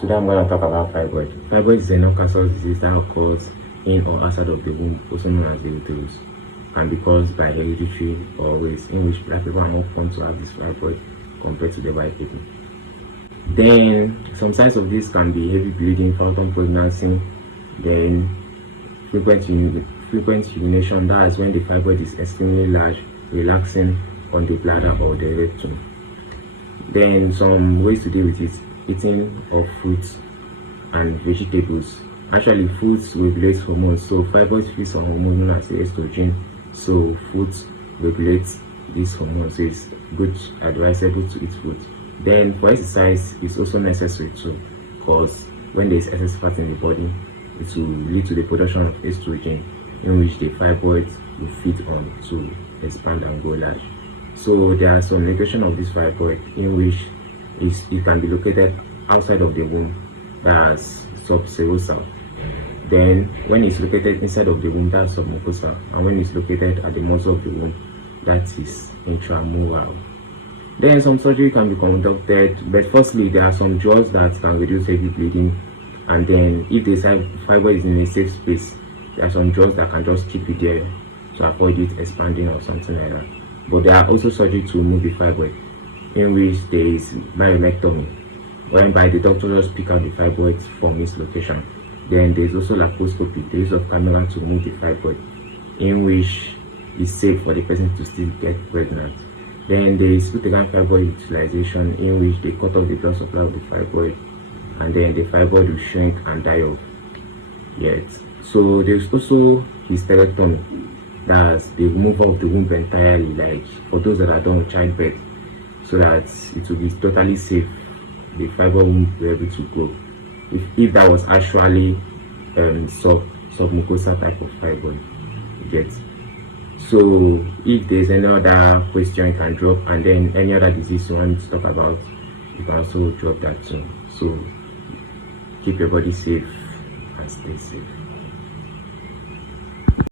Today I'm going to talk about fibroid. Fibroid is a non-cancerous disease that occurs in or outside of the womb, also known as the uterus, can be caused by hereditary or race, in which black people are more prone to have this fibroid compared to the white people. Then some signs of this can be heavy bleeding, phantom pregnancy, then frequent urination. That is when the fibroid is extremely large, relaxing on the bladder or the rectum. Then some ways to deal with it: eating of fruits and vegetables. Actually, fruits regulate hormones, so fibroid feeds on hormone known as estrogen. So fruits regulate these hormones, so it's good, advisable to eat fruit. Then for exercise, it's also necessary too, because when there is excess fat in the body, it will lead to the production of estrogen, in which the fibroid will feed on to expand and grow large. So there are some location of this fibroid in which it can be located outside of the womb, that's subserosal. Then when it's located inside of the womb, that's submucosal, and when it's located at the muzzle of the womb, that is intramural. Then some surgery can be conducted, but firstly there are some drugs that can reduce heavy bleeding, and then if the fibroid is in a safe space, there are some drugs that can just keep it there to avoid it expanding or something like that. But there are also surgery to remove the fibroid, in which there is myomectomy, whereby the doctor just pick out the fibroid from its location. Then there is also laparoscopy, the use of camera to remove the fibroid, in which it's safe for the person to still get pregnant. Then there is uterine fibroid utilization, in which they cut off the blood supply of the fibroid, and then the fibroid will shrink and die off. Yes. So there is also hysterectomy, that's the removal of the womb entirely, like for those that are done with childbirth, so that it will be totally safe. The fibroid won't be able to grow. If that was actually submucosal type of fibroid, you get. So if there's any other question you can drop, and then any other disease you want to talk about, you can also drop that too. So keep your body safe and stay safe.